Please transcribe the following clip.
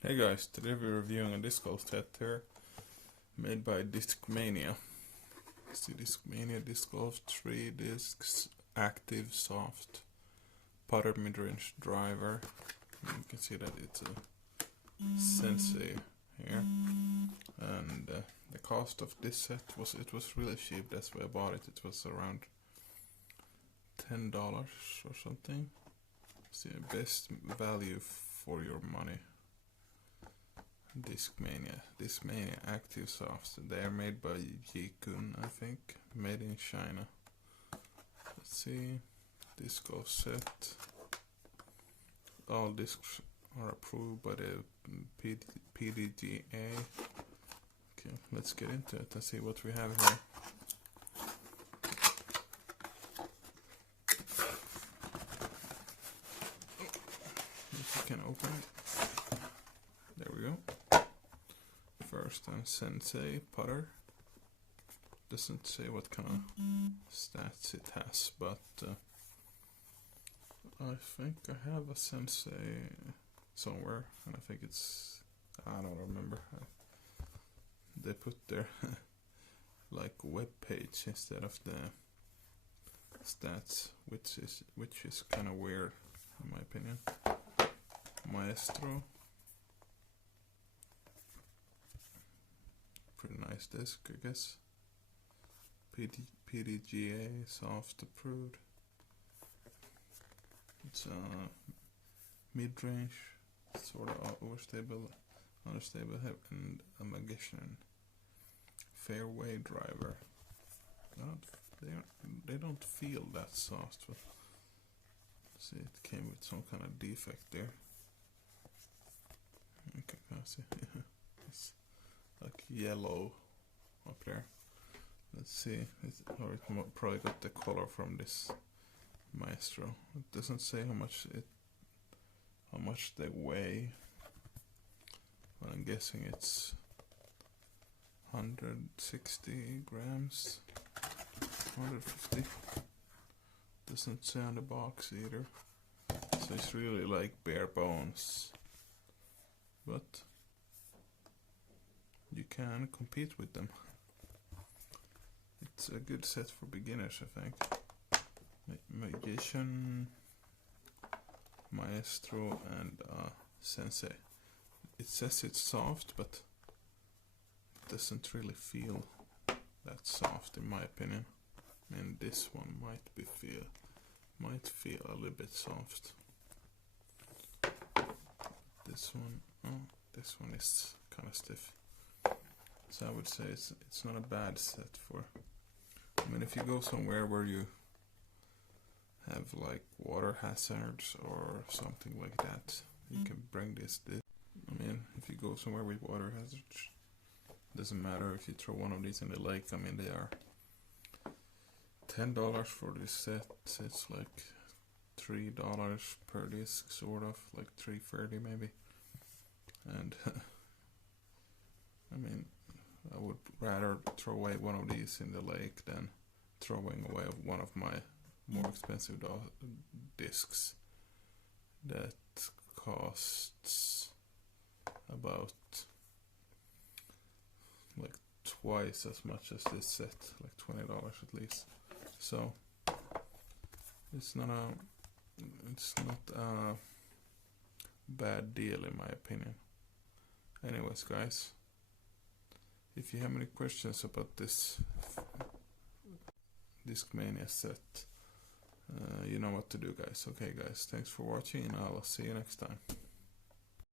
Hey guys, today we're reviewing a DiscGolf set here made by Discmania. It's the Discmania DiscGolf 3 discs, active, soft, putter mid-range driver. You can see that it's a Sensei here. And the cost of this set was really cheap. That's why I bought it. It was around $10 or something. It's the best value for your money. Discmania Active Softs. They are made by Yikun, I think, made in China. Let's see, DiscGolf set. All discs are approved by the PDGA. Okay, let's get into it and see what we have here. If you can open it. There we go. First, Sensei putter. Doesn't say what kind of stats it has, but I think I have a Sensei somewhere, and I think it's, I don't remember. They put their like web page instead of the stats, which is kind of weird in my opinion. Maestro. Pretty nice disc, I guess. PDGA soft approved. It's mid-range, sort of overstable, understable, and a magician. Fairway driver. They don't feel that soft. But see, it came with some kind of defect there. Okay, can see. It's like yellow up there. Let's see, it probably got the color from this Maestro. It doesn't say how much they weigh, but I'm guessing it's 160 grams, 150. Doesn't say on the box either, so it's really like bare bones, but you can compete with them. It's a good set for beginners, I think. Magician, Maestro, and Sensei. It says it's soft, but it doesn't really feel that soft in my opinion. And this one might feel a little bit soft. This one is kind of stiff. So I would say it's not a bad set for, I mean, if you go somewhere where you have like water hazards or something like that, you can bring this. I mean, if you go somewhere with water hazards, doesn't matter if you throw one of these in the lake. I mean, they are $10 for this set. It's like $3 per disc, sort of, like $3.30 maybe. And I mean, I would rather throw away one of these in the lake than throwing away one of my more expensive discs that costs about like twice as much as this set, like $20 at least. So it's not a bad deal in my opinion. Anyways, guys, if you have any questions about this Discmania set, you know what to do, guys. Okay, guys, thanks for watching, and I'll see you next time.